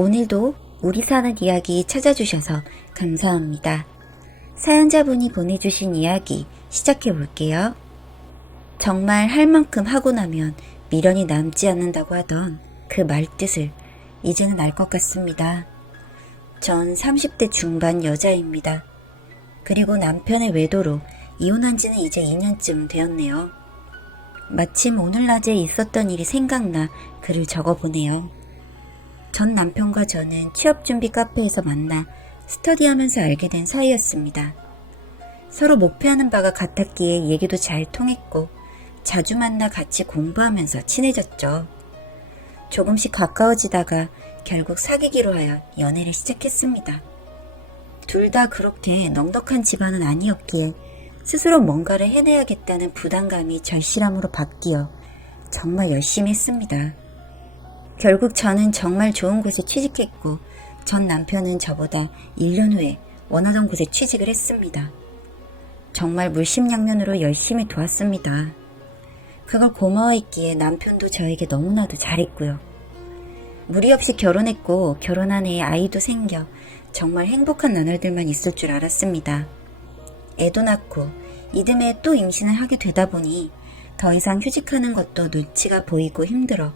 오늘도 우리 사는 이야기 찾아주셔서 감사합니다. 사연자분이 보내주신 이야기 시작해 볼게요. 정말 할 만큼 하고 나면 미련이 남지 않는다고 하던 그 말뜻을 이제는 알 것 같습니다. 전 30대 중반 여자입니다. 그리고 남편의 외도로 이혼한 지는 이제 2년쯤 되었네요. 마침 오늘 낮에 있었던 일이 생각나 글을 적어보네요. 전 남편과 저는 취업준비 카페에서 만나 스터디하면서 알게 된 사이였습니다. 서로 목표하는 바가 같았기에 얘기도 잘 통했고 자주 만나 같이 공부하면서 친해졌죠. 조금씩 가까워지다가 결국 사귀기로 하여 연애를 시작했습니다. 둘 다 그렇게 넉넉한 집안은 아니었기에 스스로 뭔가를 해내야겠다는 부담감이 절실함으로 바뀌어 정말 열심히 했습니다. 결국 저는 정말 좋은 곳에 취직했고 전 남편은 저보다 1년 후에 원하던 곳에 취직을 했습니다. 정말 물심양면으로 열심히 도왔습니다. 그걸 고마워했기에 남편도 저에게 너무나도 잘했고요. 무리 없이 결혼했고 결혼한 해에 아이도 생겨 정말 행복한 나날들만 있을 줄 알았습니다. 애도 낳고 이듬해 또 임신을 하게 되다 보니 더 이상 휴직하는 것도 눈치가 보이고 힘들어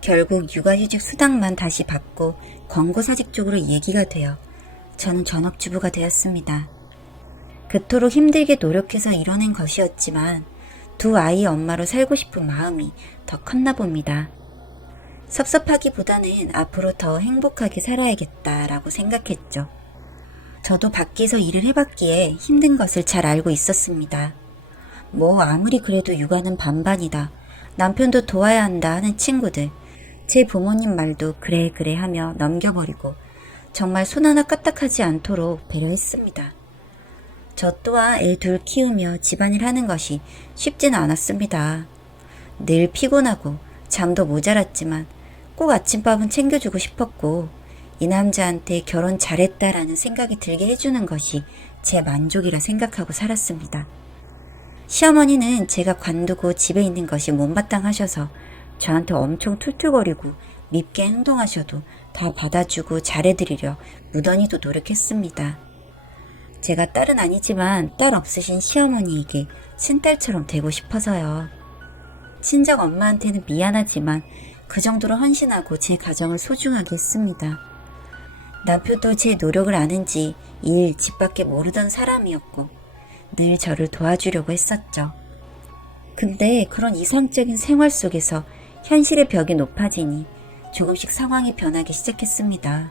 결국 육아휴직 수당만 다시 받고 권고사직 쪽으로 얘기가 되어 저는 전업주부가 되었습니다. 그토록 힘들게 노력해서 이뤄낸 것이었지만 두 아이의 엄마로 살고 싶은 마음이 더 컸나 봅니다. 섭섭하기보다는 앞으로 더 행복하게 살아야겠다라고 생각했죠. 저도 밖에서 일을 해봤기에 힘든 것을 잘 알고 있었습니다. 뭐 아무리 그래도 육아는 반반이다. 남편도 도와야 한다 하는 친구들. 제 부모님 말도 그래 하며 넘겨버리고 정말 손 하나 까딱하지 않도록 배려했습니다. 저 또한 애 둘 키우며 집안일 하는 것이 쉽지는 않았습니다. 늘 피곤하고 잠도 모자랐지만 꼭 아침밥은 챙겨주고 싶었고 이 남자한테 결혼 잘했다라는 생각이 들게 해주는 것이 제 만족이라 생각하고 살았습니다. 시어머니는 제가 관두고 집에 있는 것이 못마땅하셔서 저한테 엄청 툴툴거리고 밉게 행동하셔도 다 받아주고 잘해드리려 무던히도 노력했습니다. 제가 딸은 아니지만 딸 없으신 시어머니에게 친딸처럼 되고 싶어서요. 친정 엄마한테는 미안하지만 그 정도로 헌신하고 제 가정을 소중하게 했습니다. 남편도 제 노력을 아는지 일, 집 밖에 모르던 사람이었고 늘 저를 도와주려고 했었죠. 근데 그런 이상적인 생활 속에서 현실의 벽이 높아지니 조금씩 상황이 변하기 시작했습니다.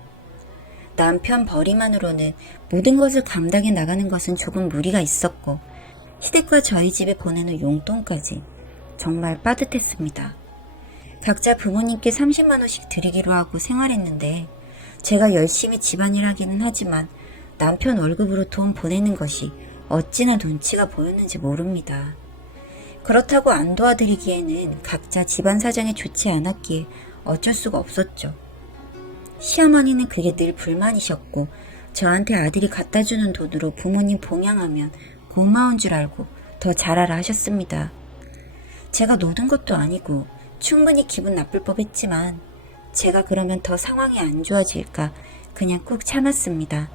남편 벌이만으로는 모든 것을 감당해 나가는 것은 조금 무리가 있었고 시댁과 저희 집에 보내는 용돈까지 정말 빠듯했습니다. 각자 부모님께 30만 원씩 드리기로 하고 생활했는데 제가 열심히 집안일 하기는 하지만 남편 월급으로 돈 보내는 것이 어찌나 눈치가 보였는지 모릅니다. 그렇다고 안 도와드리기에는 각자 집안 사정이 좋지 않았기에 어쩔 수가 없었죠. 시어머니는 그게 늘 불만이셨고 저한테 아들이 갖다주는 돈으로 부모님 봉양하면 고마운 줄 알고 더 잘하라 하셨습니다. 제가 노는 것도 아니고 충분히 기분 나쁠 법했지만 제가 그러면 더 상황이 안 좋아질까 그냥 꾹 참았습니다.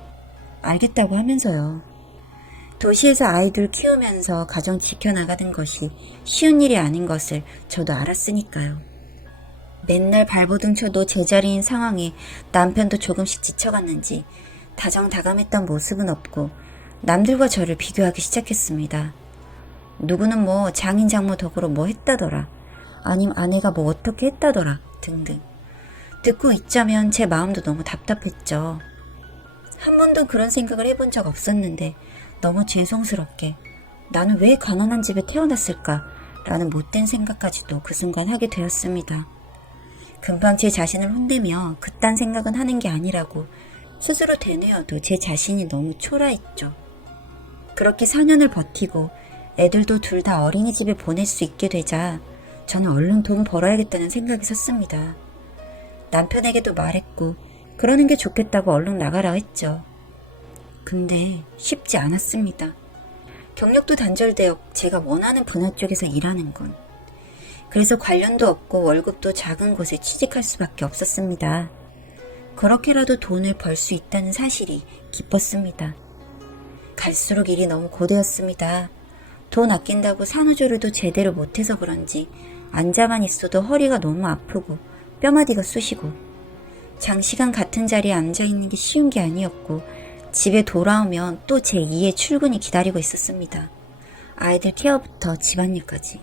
알겠다고 하면서요. 도시에서 아이들 키우면서 가정 지켜나가는 것이 쉬운 일이 아닌 것을 저도 알았으니까요. 맨날 발버둥 쳐도 제자리인 상황에 남편도 조금씩 지쳐갔는지 다정다감했던 모습은 없고 남들과 저를 비교하기 시작했습니다. 누구는 뭐 장인 장모 덕으로 뭐 했다더라, 아님 아내가 뭐 어떻게 했다더라 등등. 듣고 있자면 제 마음도 너무 답답했죠. 한 번도 그런 생각을 해본 적 없었는데 너무 죄송스럽게 나는 왜 가난한 집에 태어났을까 라는 못된 생각까지도 그 순간 하게 되었습니다. 금방 제 자신을 혼내며 그딴 생각은 하는 게 아니라고 스스로 되뇌어도 제 자신이 너무 초라했죠. 그렇게 4년을 버티고 애들도 둘 다 어린이집에 보낼 수 있게 되자 저는 얼른 돈 벌어야겠다는 생각이 섰습니다. 남편에게도 말했고 그러는 게 좋겠다고 얼른 나가라 했죠. 근데 쉽지 않았습니다. 경력도 단절되어 제가 원하는 분야 쪽에서 일하는 건. 그래서 관련도 없고 월급도 작은 곳에 취직할 수밖에 없었습니다. 그렇게라도 돈을 벌 수 있다는 사실이 기뻤습니다. 갈수록 일이 너무 고되었습니다. 돈 아낀다고 산후조리도 제대로 못해서 그런지 앉아만 있어도 허리가 너무 아프고 뼈마디가 쑤시고 장시간 같은 자리에 앉아있는 게 쉬운 게 아니었고 집에 돌아오면 또 제2의 출근이 기다리고 있었습니다. 아이들 케어부터 집안일까지.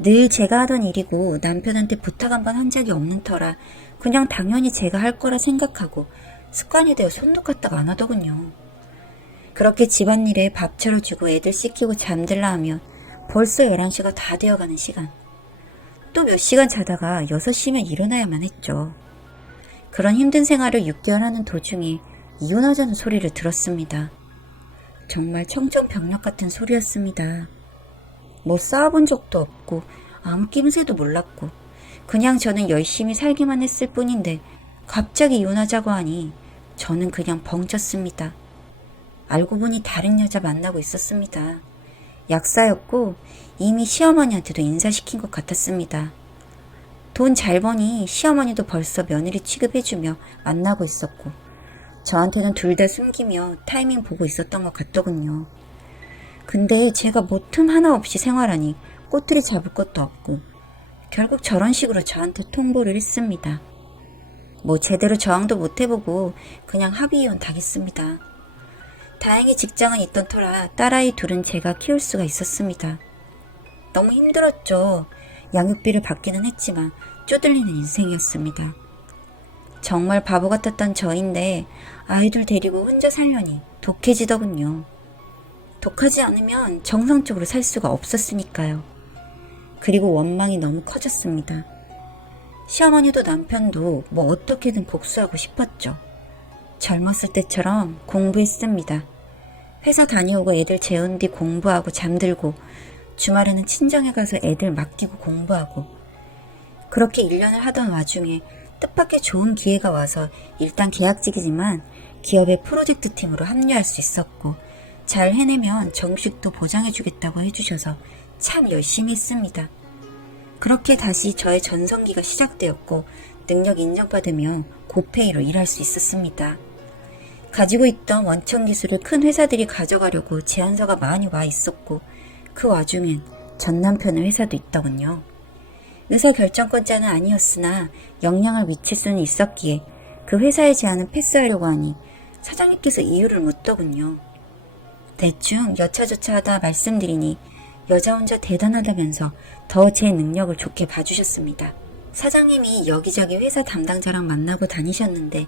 늘 제가 하던 일이고 남편한테 부탁 한 번 한 적이 없는 터라 그냥 당연히 제가 할 거라 생각하고 습관이 되어 손 놓았다가 안 하더군요. 그렇게 집안일에 밥 차려주고 애들 씻기고 잠들라 하면 벌써 11시가 다 되어가는 시간. 또 몇 시간 자다가 6시면 일어나야만 했죠. 그런 힘든 생활을 6개월 하는 도중에 이혼하자는 소리를 들었습니다. 정말 청천벽력 같은 소리였습니다. 뭐 싸워본 적도 없고 아무 낌새도 몰랐고 그냥 저는 열심히 살기만 했을 뿐인데 갑자기 이혼하자고 하니 저는 그냥 벙쪘습니다. 알고 보니 다른 여자 만나고 있었습니다. 약사였고 이미 시어머니한테도 인사시킨 것 같았습니다. 돈 잘 버니 시어머니도 벌써 며느리 취급해주며 만나고 있었고 저한테는 둘 다 숨기며 타이밍 보고 있었던 것 같더군요. 근데 제가 뭐 틈 하나 없이 생활하니 꼬투리 잡을 것도 없고 결국 저런 식으로 저한테 통보를 했습니다. 뭐 제대로 저항도 못 해보고 그냥 합의이혼 당했습니다. 다행히 직장은 있던 터라 딸아이 둘은 제가 키울 수가 있었습니다. 너무 힘들었죠. 양육비를 받기는 했지만 쪼들리는 인생이었습니다. 정말 바보 같았던 저인데 아이들 데리고 혼자 살려니 독해지더군요. 독하지 않으면 정상적으로 살 수가 없었으니까요. 그리고 원망이 너무 커졌습니다. 시어머니도 남편도 뭐 어떻게든 복수하고 싶었죠. 젊었을 때처럼 공부했습니다. 회사 다녀오고 애들 재운 뒤 공부하고 잠들고 주말에는 친정에 가서 애들 맡기고 공부하고 그렇게 1년을 하던 와중에 뜻밖의 좋은 기회가 와서 일단 계약직이지만 기업의 프로젝트 팀으로 합류할 수 있었고 잘 해내면 정식도 보장해주겠다고 해주셔서 참 열심히 했습니다. 그렇게 다시 저의 전성기가 시작되었고 능력 인정받으며 고페이로 일할 수 있었습니다. 가지고 있던 원천 기술을 큰 회사들이 가져가려고 제안서가 많이 와 있었고 그 와중엔 전 남편의 회사도 있더군요. 의사결정권자는 아니었으나 역량을 미칠 수는 있었기에 그 회사의 제안을 패스하려고 하니 사장님께서 이유를 묻더군요. 대충 여차저차 하다 말씀드리니 여자 혼자 대단하다면서 더 제 능력을 좋게 봐주셨습니다. 사장님이 여기저기 회사 담당자랑 만나고 다니셨는데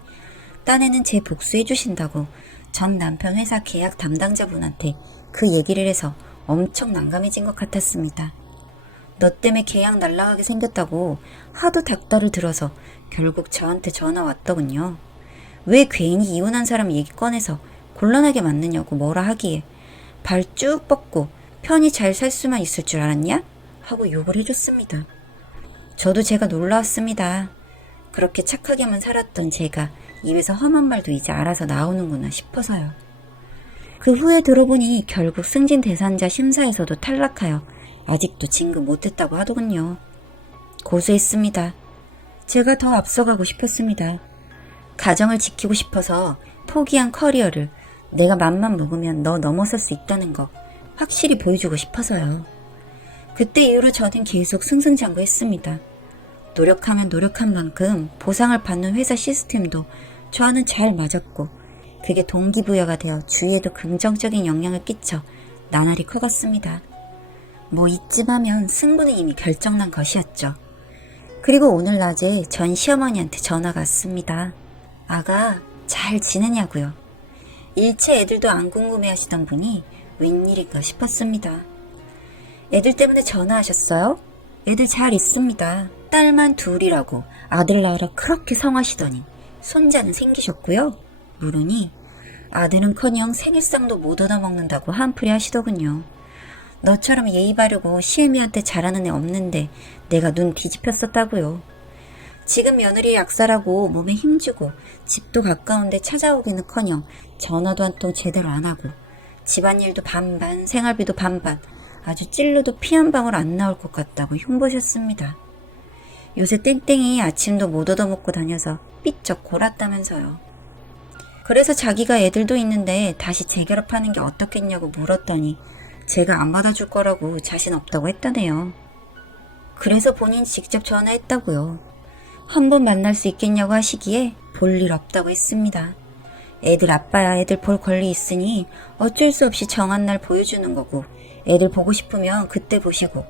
딴에는 제 복수해주신다고 전 남편 회사 계약 담당자분한테 그 얘기를 해서 엄청 난감해진 것 같았습니다. 너 때문에 계약 날라가게 생겼다고 하도 닥달을 들어서 결국 저한테 전화 왔더군요. 왜 괜히 이혼한 사람 얘기 꺼내서 곤란하게 만드냐고 뭐라 하기에 발 쭉 뻗고 편히 잘 살 수만 있을 줄 알았냐? 하고 욕을 해줬습니다. 저도 제가 놀라웠습니다. 그렇게 착하게만 살았던 제가 입에서 험한 말도 이제 알아서 나오는구나 싶어서요. 그 후에 들어보니 결국 승진대상자 심사에서도 탈락하여 아직도 진급 못했다고 하더군요. 고소했습니다. 제가 더 앞서가고 싶었습니다. 가정을 지키고 싶어서 포기한 커리어를 내가 맘만 먹으면 너 넘어설 수 있다는 거 확실히 보여주고 싶어서요. 그때 이후로 저는 계속 승승장구했습니다. 노력하면 노력한 만큼 보상을 받는 회사 시스템도 저와는 잘 맞았고 그게 동기부여가 되어 주위에도 긍정적인 영향을 끼쳐 나날이 커갔습니다. 뭐 이쯤 하면 승부는 이미 결정난 것이었죠. 그리고 오늘 낮에 전 시어머니한테 전화가 왔습니다. 아가 잘 지내냐고요. 일체 애들도 안 궁금해하시던 분이 웬일인가 싶었습니다. 애들 때문에 전화하셨어요? 애들 잘 있습니다. 딸만 둘이라고 아들 낳으라 그렇게 성하시더니 손자는 생기셨고요. 물으니 아들은커녕 생일상도 못 얻어먹는다고 한풀이 하시더군요. 너처럼 예의 바르고 시애미한테 잘하는 애 없는데 내가 눈 뒤집혔었다고요. 지금 며느리 약사라고 몸에 힘주고 집도 가까운데 찾아오기는커녕 전화도 한 통 제대로 안 하고 집안일도 반반 생활비도 반반 아주 찔러도 피 한 방울 안 나올 것 같다고 흉보셨습니다. 요새 땡땡이 아침도 못 얻어먹고 다녀서 삐쩍 골았다면서요. 그래서 자기가 애들도 있는데 다시 재결합하는 게 어떻겠냐고 물었더니 제가 안 받아줄 거라고 자신 없다고 했다네요. 그래서 본인 직접 전화했다고요. 한번 만날 수 있겠냐고 하시기에 볼 일 없다고 했습니다. 애들 아빠야 애들 볼 권리 있으니 어쩔 수 없이 정한 날 보여주는 거고 애들 보고 싶으면 그때 보시고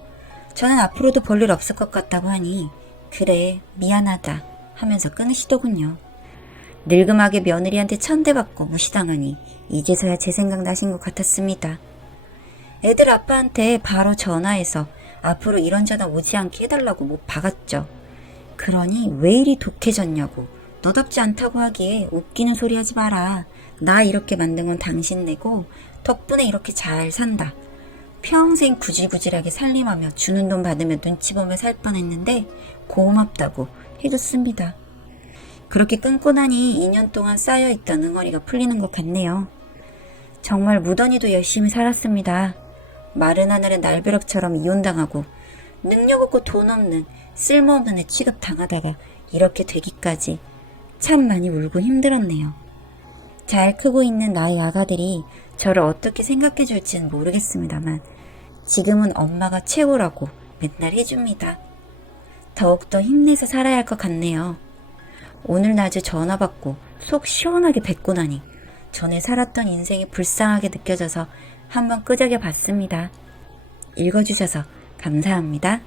저는 앞으로도 볼 일 없을 것 같다고 하니 그래 미안하다 하면서 끊으시더군요. 늙음하게 며느리한테 천대받고 무시당하니 이제서야 제 생각 나신 것 같았습니다. 애들 아빠한테 바로 전화해서 앞으로 이런 전화 오지 않게 해달라고 못 박았죠. 그러니 왜 이리 독해졌냐고 너답지 않다고 하기에 웃기는 소리 하지 마라. 나 이렇게 만든 건 당신 내고 덕분에 이렇게 잘 산다. 평생 구질구질하게 살림하며 주는 돈 받으며 눈치 보며 살 뻔했는데 고맙다고 해줬습니다. 그렇게 끊고 나니 2년 동안 쌓여있던 응어리가 풀리는 것 같네요. 정말 무던히도 열심히 살았습니다. 마른 하늘은 날벼락처럼 이혼당하고 능력 없고 돈 없는 쓸모없는 애 취급당하다가 이렇게 되기까지 참 많이 울고 힘들었네요. 잘 크고 있는 나의 아가들이 저를 어떻게 생각해 줄지는 모르겠습니다만 지금은 엄마가 최고라고 맨날 해줍니다. 더욱더 힘내서 살아야 할 것 같네요. 오늘 낮에 전화 받고 속 시원하게 뱉고 나니 전에 살았던 인생이 불쌍하게 느껴져서 한번 끄적여 봤습니다. 읽어주셔서 감사합니다.